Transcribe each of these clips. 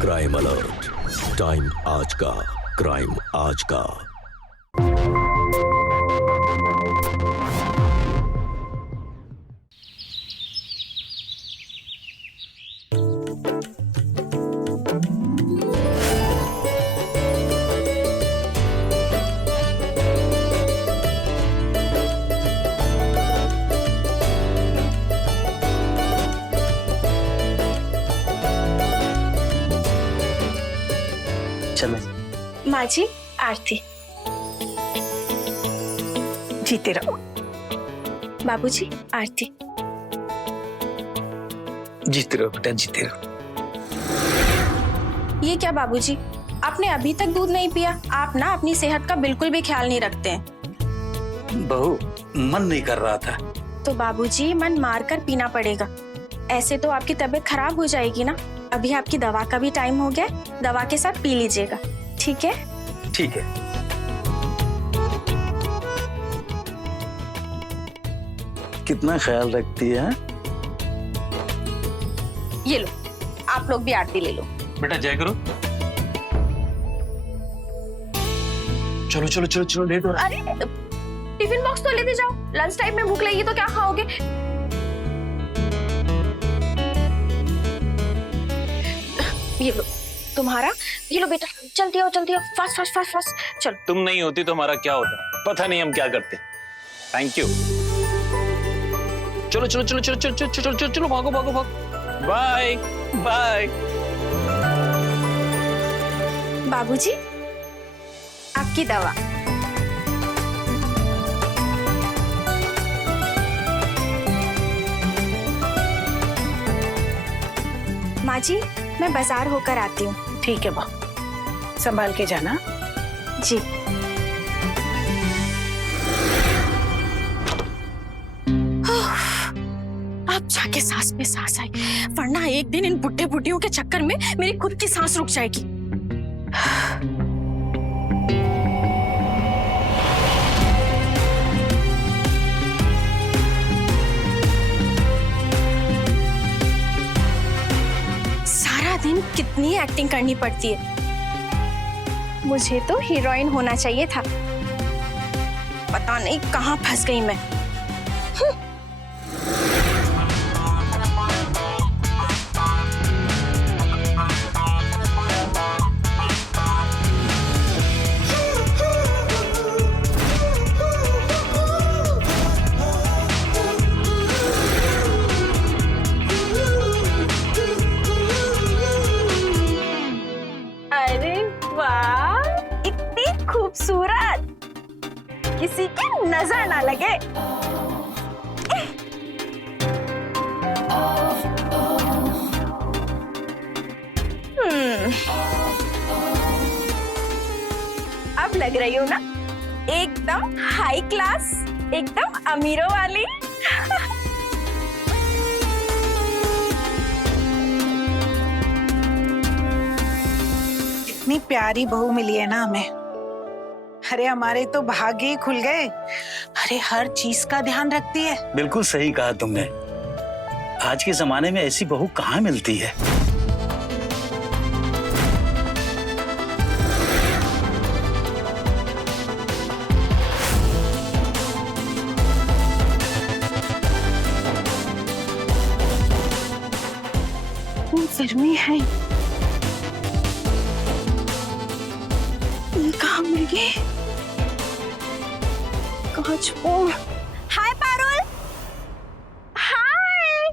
Crime alert, time आज का, crime आज का। चलो माँ जी, आरती। जीते रहो। बाबूजी, आरती। जीते रहो बेटा, जीते रहो। ये क्या बाबूजी, आपने अभी तक दूध नहीं पिया? आप ना अपनी सेहत का बिल्कुल भी ख्याल नहीं रखते हैं। बहू, मन नहीं कर रहा था। तो बाबूजी, मन मार कर पीना पड़ेगा। ऐसे तो आपकी तबीयत खराब हो जाएगी ना। अभी आपकी दवा का भी टाइम हो गया, दवा के साथ पी लीजिएगा, ठीक है? ठीक है। कितना ख्याल रखती है। ये लो, आप लोग भी आरती ले लो। बेटा जय करो। चलो चलो चलो चलो, लेट हो रहा है। अरे टिफिन बॉक्स तो लेते जाओ, लंच टाइम में भूख लगी तो क्या खाओगे? ये लो तुम्हारा, ये लो बेटा, जल्दी आओ फास्ट फास्ट फास्ट फास्ट चलो। तुम नहीं होती तो हमारा क्या होता, पता नहीं हम क्या करते। Thank you. चलो चलो चलो चलो चलो चलो चलो चलो चलो, भागो भागो भागो। Bye bye. बाबूजी, आपकी दवा। माँ जी, मैं बाजार होकर आती हूँ। ठीक है बहू, संभाल के जाना। जी। अब जाके सांस पे सांस आई, वरना एक दिन इन बुढ़े बुढ़ियों के चक्कर में मेरी खुद की सांस रुक जाएगी। सारा दिन कितनी एक्टिंग करनी पड़ती है। मुझे तो हीरोइन होना चाहिए था। पता नहीं कहाँ फंस गई मैं। अरे वाह, इतनी खूबसूरत, किसी की नजर ना लगे। अब लग रही हो ना एकदम हाई क्लास, एकदम अमीरों वाली। इतनी प्यारी बहू मिली है ना हमें। अरे हमारे तो भाग्य ही खुल गए। अरे हर चीज का ध्यान रखती है। बिल्कुल सही कहा तुमने। आज के जमाने में ऐसी बहू कहाँ मिलती है। गर्मी है। कहाँ मिल गए? कहाँ छोड़? हाय पारुल। हाय,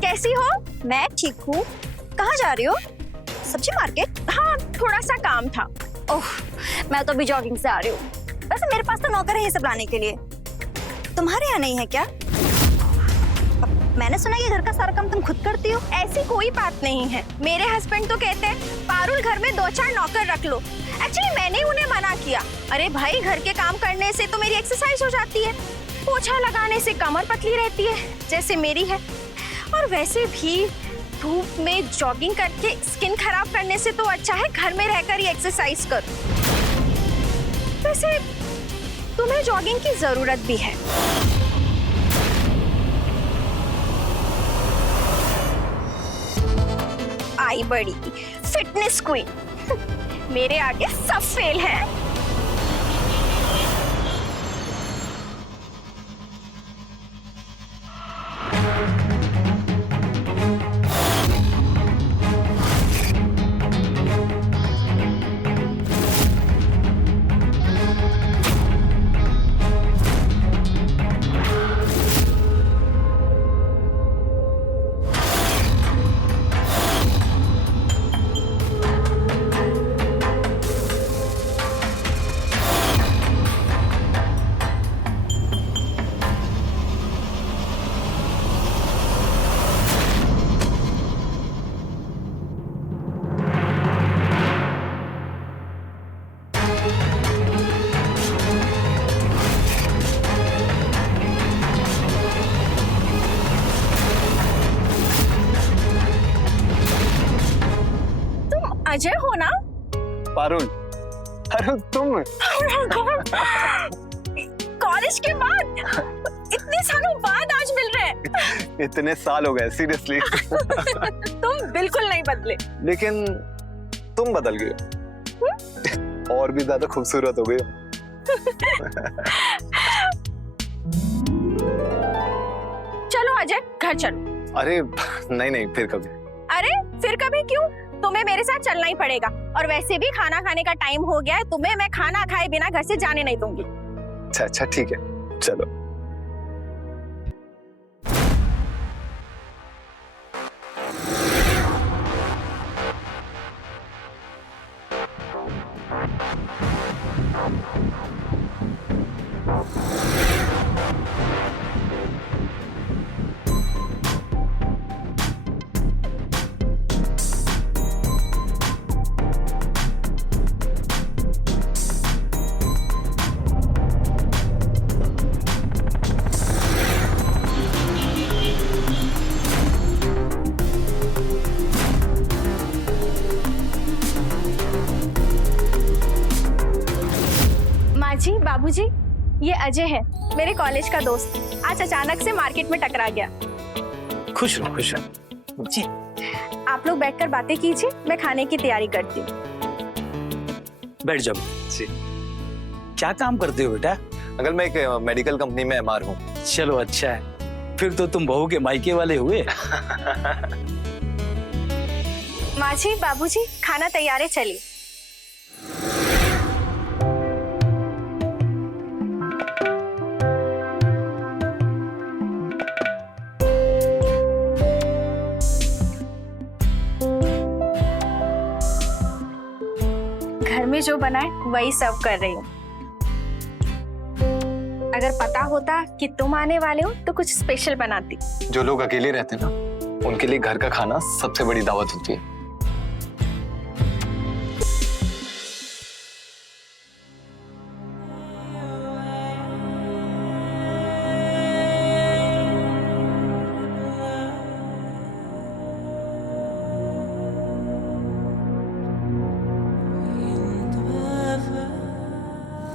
कैसी हो? मैं ठीक हूँ। कहाँ जा रही हो? सब्जी मार्केट? हाँ, थोड़ा सा काम था। ओह, मैं तो अभी जॉगिंग से आ रही हूँ। वैसे मेरे पास तो नौकर है ये सब लाने के लिए। तुम्हारे यहाँ नहीं है क्या? मैंने सुना कि घर का सारा काम तुम खुद करती हो। ऐसी कोई बात नहीं है। मेरे हस्बैंड तो कहते हैं पारुल घर में 2-4 नौकर रख लो। एक्चुअली मैंने उन्हें मना किया। अरे भाई, घर के काम करने से तो मेरी एक्सरसाइज हो जाती है, पोछा लगाने से कमर पतली रहती है जैसे मेरी है, और वैसे भी धूप में जॉगिंग करके स्किन खराब करने से तो अच्छा है घर में रहकर ही एक्सरसाइज करो। वैसे तुम्हें जॉगिंग की जरूरत भी है। आई बड़ी फिटनेस क्वीन। मेरे आगे सब फेल है। अजय हो ना? पारुल, अरे तुम कॉलेज के बाद इतने सालों बाद आज मिल रहे हैं। इतने साल हो गए सीरियसली। तुम बिल्कुल नहीं बदले। लेकिन तुम बदल गए हो। और भी ज्यादा खूबसूरत हो गए हो। चलो अजय घर चलो। अरे नहीं नहीं, फिर कभी। अरे फिर कभी क्यों? तुम्हें मेरे साथ चलना ही पड़ेगा। और वैसे भी खाना खाने का टाइम हो गया है, तुम्हें मैं खाना खाए बिना घर से जाने नहीं दूंगी। अच्छा ठीक है, चलो। जी बाबूजी, ये अजय है, मेरे कॉलेज का दोस्त। आज अचानक से मार्केट में टकरा गया। खुश रहो खुश रहो। जी आप लोग बैठकर बातें कीजिए, मैं खाने की तैयारी करती हूँ। बैठ जाओ। जी। क्या काम करते हो बेटा? अंकल मैं एक मेडिकल कंपनी में एमआर हूँ। चलो अच्छा है, फिर तो तुम बहू के मायके वाले हुए। माँ जी बाबूजी, खाना तैयार है, चलिए। घर में जो बना है वही सर्व कर रही हूँ। अगर पता होता कि तुम आने वाले हो तो कुछ स्पेशल बनाती। जो लोग अकेले रहते हैं ना, उनके लिए घर का खाना सबसे बड़ी दावत होती है।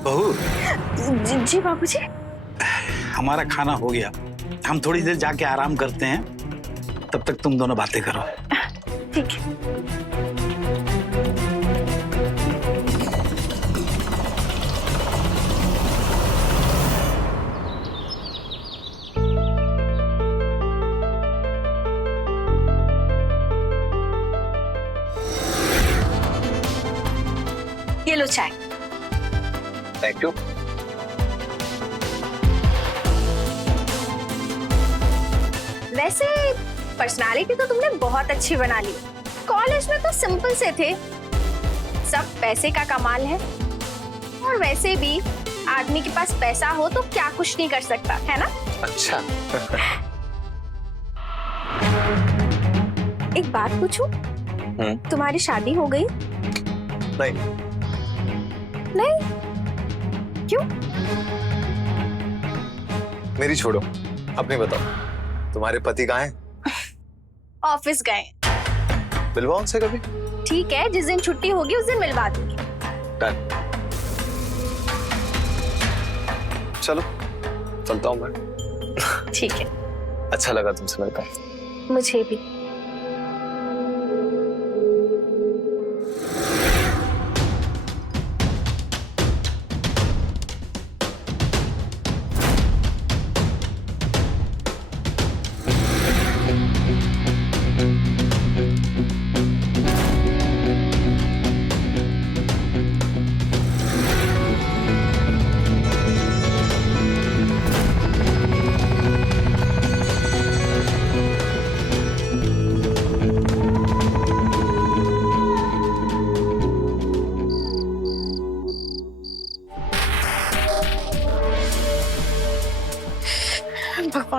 बहू, जी बाबूजी। हमारा खाना हो गया, हम थोड़ी देर जाके आराम करते हैं, तब तक तुम दोनों बातें करो। ठीक है। ये लो चाय। Thank you. वैसे पर्सनालिटी तो तुमने बहुत अच्छी बना ली। कॉलेज में तो सिंपल से थे, सब पैसे का कमाल है। और वैसे भी आदमी के पास पैसा हो तो क्या कुछ नहीं कर सकता, है ना? अच्छा। एक बात पूछूं? तुम्हारी शादी हो गई? नहीं। नहीं? क्यों? मेरी छोड़ो, अपनी बताओ। तुम्हारे पति कहाँ हैं? ऑफिस गए। मिलवाओ उनसे कभी। ठीक है, जिस दिन छुट्टी होगी उस दिन मिलवा दूंगी। डन। चलो चलता हूँ मैं। ठीक है। अच्छा लगा तुमसे मिलकर। मुझे भी।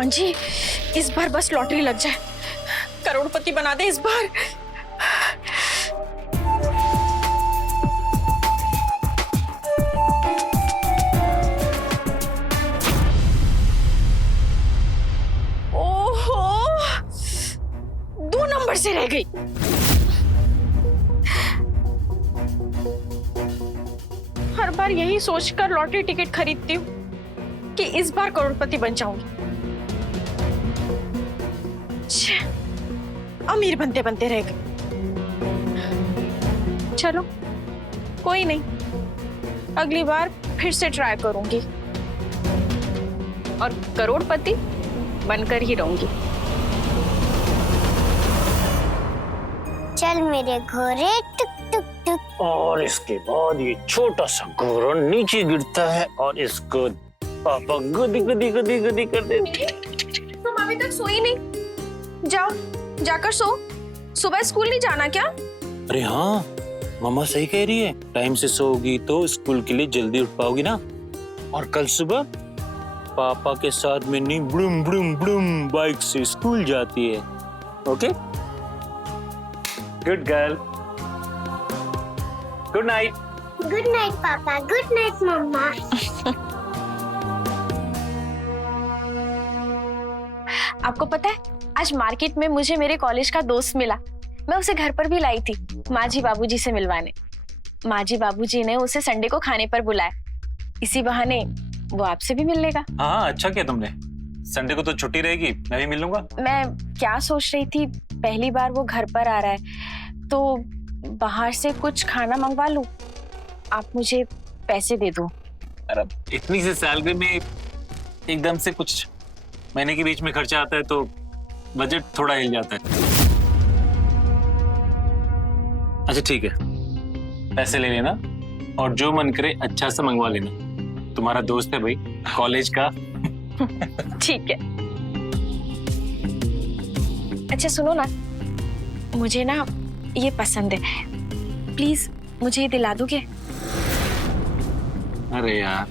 भगवान जी, इस बार बस लॉटरी लग जाए, करोड़पति बना दे इस बार। ओहो, 2 नंबर से रह गई। हर बार यही सोचकर लॉटरी टिकट खरीदती हूँ कि इस बार करोड़पति बन जाऊंगी। छे, अमीर बनते बनते रह गई। चलो कोई नहीं, अगली बार फिर से ट्राई करूंगी और करोड़पति बनकर ही रहूंगी। चल मेरे घोड़े, टुक टुक टुक। और इसके बाद ये छोटा सा घोड़ा नीचे गिरता है और इसको पापा गदी गदी गदी गदी कर देते हैं। तुम अभी तक सोई नहीं? जाओ, जाकर सो। सुबह स्कूल नहीं जाना क्या? अरे हाँ, मम्मा सही कह रही है, टाइम से सोओगी तो स्कूल के लिए जल्दी उठ पाओगी ना। और कल सुबह पापा के साथ में नहीं ब्लूम ब्लूम ब्लूम बाइक से स्कूल जाती है। Okay, good girl, good night. Good night पापा, गुड नाइट मम्मा। आपको पता है, आज मार्केट में मुझे मेरे कॉलेज का दोस्त मिला। मैं उसे घर पर भी लाई थी माँ जी बाबूजी से मिलवाने। माँ जी बाबूजी ने उसे संडे को खाने पर बुलाया, इसी बहाने वो आपसे भी मिल लेगा। हाँ, अच्छा किया तुमने। संडे को तो छुट्टी रहेगी, मैं भी मिल लूंगा। मैं क्या सोच रही थी, पहली बार वो घर पर आ रहा है तो बाहर से कुछ खाना मंगवा लूं। आप मुझे पैसे दे दो। अरे इतनी सी सैलरी में एकदम से कुछ महीने के बीच में खर्चा आता है तो बजट थोड़ा हिल जाता है। अच्छा ठीक है, पैसे ले लेना और जो मन करे अच्छा सा मंगवा लेना। तुम्हारा दोस्त है भाई, कॉलेज का। ठीक है। अच्छा सुनो ना, मुझे ना ये पसंद है, प्लीज मुझे ये दिला दोगे? अरे यार,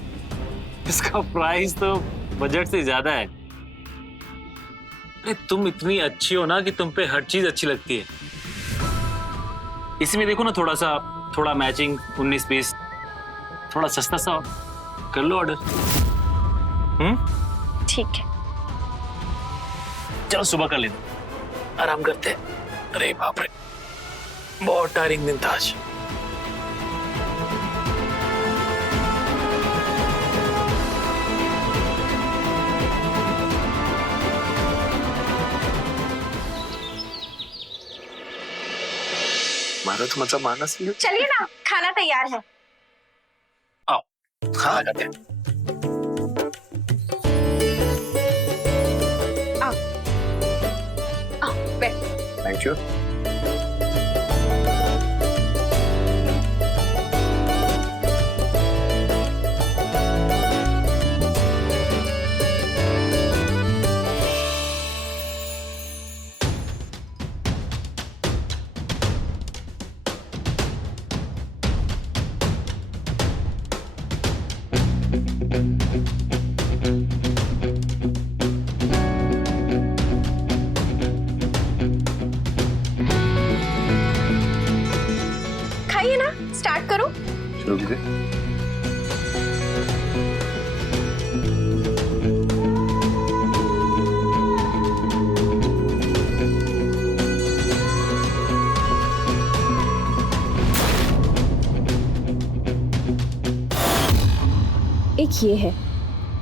इसका प्राइस तो बजट से ज्यादा है। अरे तुम इतनी अच्छी हो ना कि तुम पे हर चीज अच्छी लगती है। इसमें देखो ना, थोड़ा मैचिंग 19-20, थोड़ा सस्ता सा कर लो ऑर्डर। ठीक है। चलो सुबह कर लेना, आराम करते हैं। अरे बाप रे, बहुत टायरिंग दिन था आज। मारो तो मतलब मारना चाहिए। चलिए ना, खाना तैयार है। आओ खाना खाते हैं। आओ बैठ। Thank you. खाइए ना, स्टार्ट करो। शुरू कीजिए। एक ये है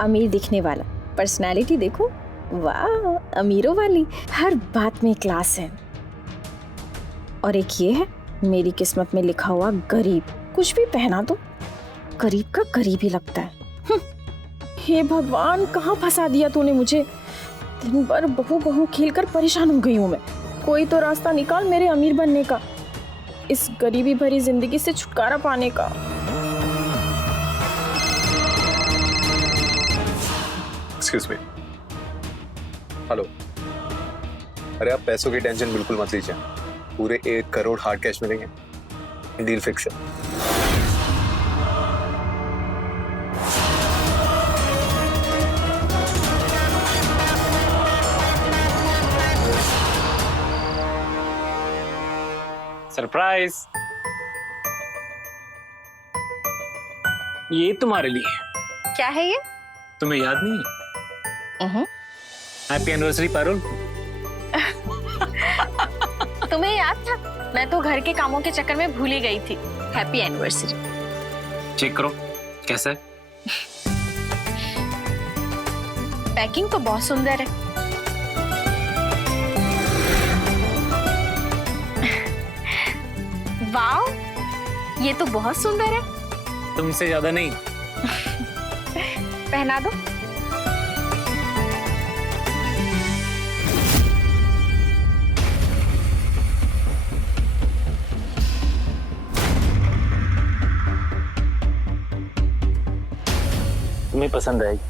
अमीर दिखने वाला, पर्सनालिटी देखो, वाह अमीरों वाली, हर बात में क्लास है। और एक ये है मेरी किस्मत में लिखा हुआ गरीब, कुछ भी पहना दो गरीब का गरीब ही लगता है। हे भगवान, कहाँ फंसा दिया तूने मुझे। दिन भर बहू बहू खेल कर परेशान हो गई हूँ मैं। कोई तो रास्ता निकाल मेरे अमीर बनने का, इस गरीबी भरी जिंदगी से छुटकारा पाने का। Excuse me. हेलो। अरे आप पैसों की टेंशन बिल्कुल मत लीजिए, पूरे 1 करोड़ हार्ड कैश मिलेंगे। डील फिक्स है। सरप्राइज, ये तुम्हारे लिए। क्या है ये? तुम्हें याद नहीं है? Happy anniversary Parul. तुम्हें याद था? मैं तो घर के कामों के चक्कर में भूल ही गई थी। Happy anniversary. चेक करो कैसा है। पैकिंग तो बहुत सुंदर है। वाओ, ये तो बहुत सुंदर है। तुमसे ज्यादा नहीं। पहना दो। तुम्हें पसंद आएगी।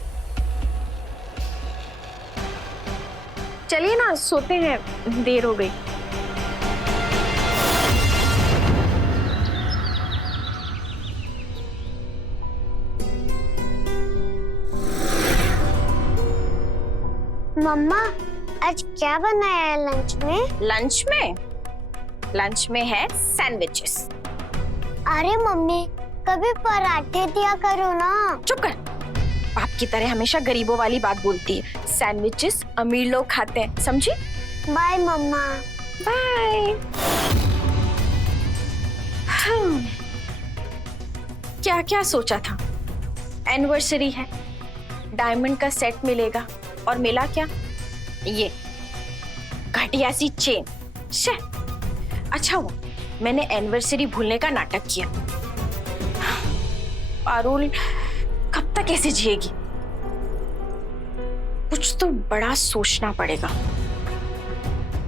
चलिए ना, सोते हैं, देर हो गई। मम्मा आज क्या बनाया है लंच में? लंच में है सैंडविचेस। अरे मम्मी कभी पराठे दिया करो ना। चुप कर। बाप की तरह हमेशा गरीबों वाली बात बोलती है। सैंडविचेस अमीर लोग खाते हैं, समझी? बाय मम्मा। बाय। क्या क्या सोचा था? एनिवर्सरी है, डायमंड का सेट मिलेगा, और मिला क्या? ये घटिया सी चेन। शे, अच्छा हुआ मैंने एनिवर्सरी भूलने का नाटक किया। पारुल कब तक ऐसे जिएगी? कुछ तो बड़ा सोचना पड़ेगा।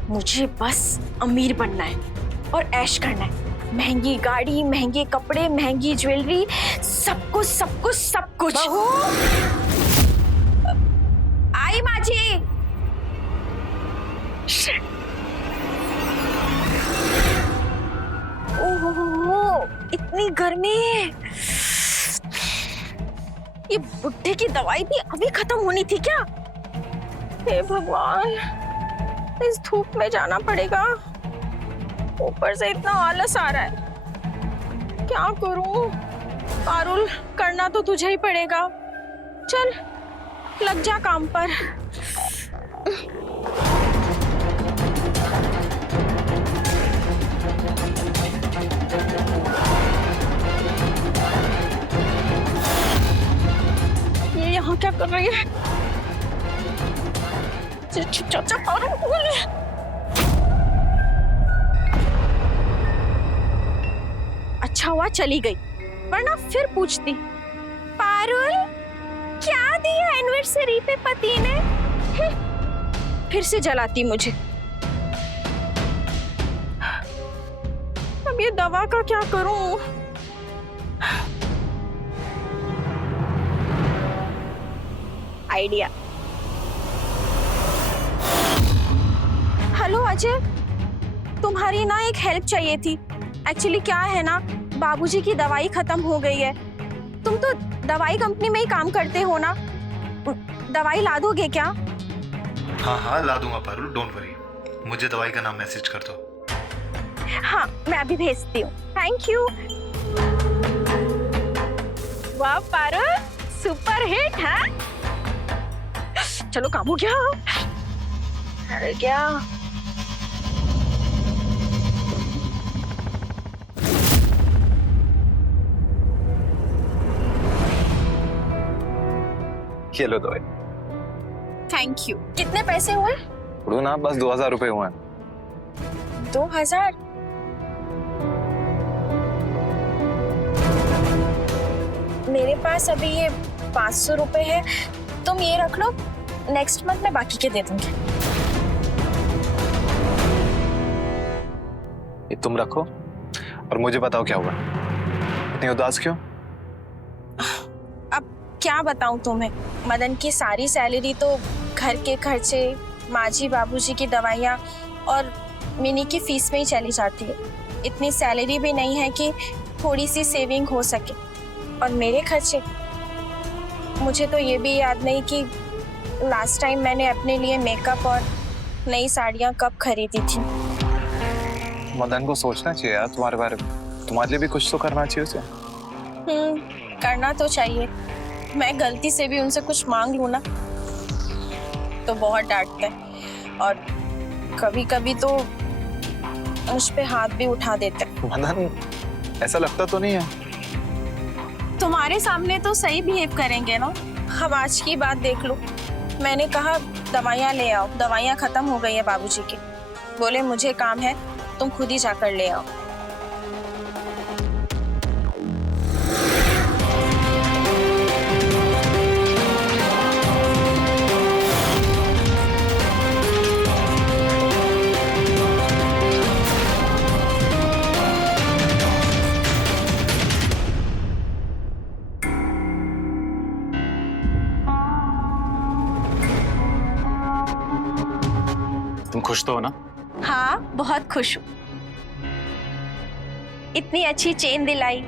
मुझे बस अमीर बनना है और ऐश करना है। महंगी गाड़ी, महंगे कपड़े, महंगी ज्वेलरी, सब कुछ सब कुछ सब कुछ। आई माजी। ओह, इतनी गर्मी है। ये बुड्ढे की दवाई भी अभी खत्म होनी थी क्या? हे भगवान, इस धूप में जाना पड़ेगा। ऊपर से इतना आलस आ रहा है। क्या करूं? पारुल, करना तो तुझे ही पड़ेगा। चल लग जा काम पर। ये यहाँ क्या कर रही है? अच्छा हुआ चली गई, वरना फिर पूछती, पारुल क्या दिया एनिवर्सरी पे पति ने? फिर से जलाती मुझे। अब ये दवा का क्या करूं? आइडिया। हेलो अजय, तुम्हारी ना एक हेल्प चाहिए थी। एक्चुअली क्या है ना, बाबूजी की दवाई खत्म हो गई है। तुम तो दवाई कंपनी में ही काम करते हो ना, दवाई ला दोगे क्या? हाँ ला दूंगा पारुल, डोंट वरी। मुझे दवाई का नाम मैसेज कर दो। हाँ मैं अभी भेजती हूँ। Thank you. वाह पारुल, सुपर हिट है। चलो काम हो गया। अरे क्या ये लो दवाई। Thank you. कितने पैसे हुए? ना बस 2000 रुपए हुए। 2000? मेरे पास अभी ये 500 रुपए है, तुम ये रख लो, नेक्स्ट मंथ मैं बाकी के दे दूंगी। ये तुम रखो और मुझे बताओ क्या हुआ, इतनी उदास क्यों? अब क्या बताऊं तुम्हें, मदन की सारी सैलरी तो घर के खर्चे, माजी बाबूजी की दवाइयाँ और मिनी की फीस में ही चली जाती है। इतनी सैलरी भी नहीं है कि थोड़ी सी सेविंग हो सके। और मेरे खर्चे, मुझे तो ये भी याद नहीं कि लास्ट टाइम मैंने अपने लिए मेकअप और नई साड़ियाँ कब खरीदी थी। मदन को सोचना चाहिए यार तुम्हारे बारे में, तुम्हारे लिए भी कुछ तो करना चाहिए उसे। करना तो चाहिए। मैं गलती से भी उनसे कुछ मांग लूं ना तो बहुत डांटते हैं और कभी कभी तो मुझ पे हाथ भी उठा देते हैं। मदन ऐसा लगता तो नहीं है। तुम्हारे सामने तो सही बिहेव करेंगे ना। अब आज की बात देख लो, मैंने कहा दवाइयाँ ले आओ, दवाइयाँ खत्म हो गई है बाबूजी की। बोले मुझे काम है, तुम खुद ही जाकर ले आओ। तुम खुश तो हो ना? हाँ, बहुत खुश हूँ। इतनी अच्छी चेन दिलाई,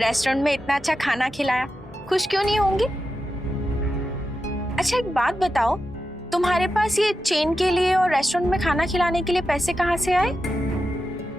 रेस्टोरेंट में इतना अच्छा खाना खिलाया, खुश क्यों नहीं होंगी? अच्छा एक बात बताओ, तुम्हारे पास ये चेन के लिए और रेस्टोरेंट में खाना खिलाने के लिए पैसे कहाँ से आए?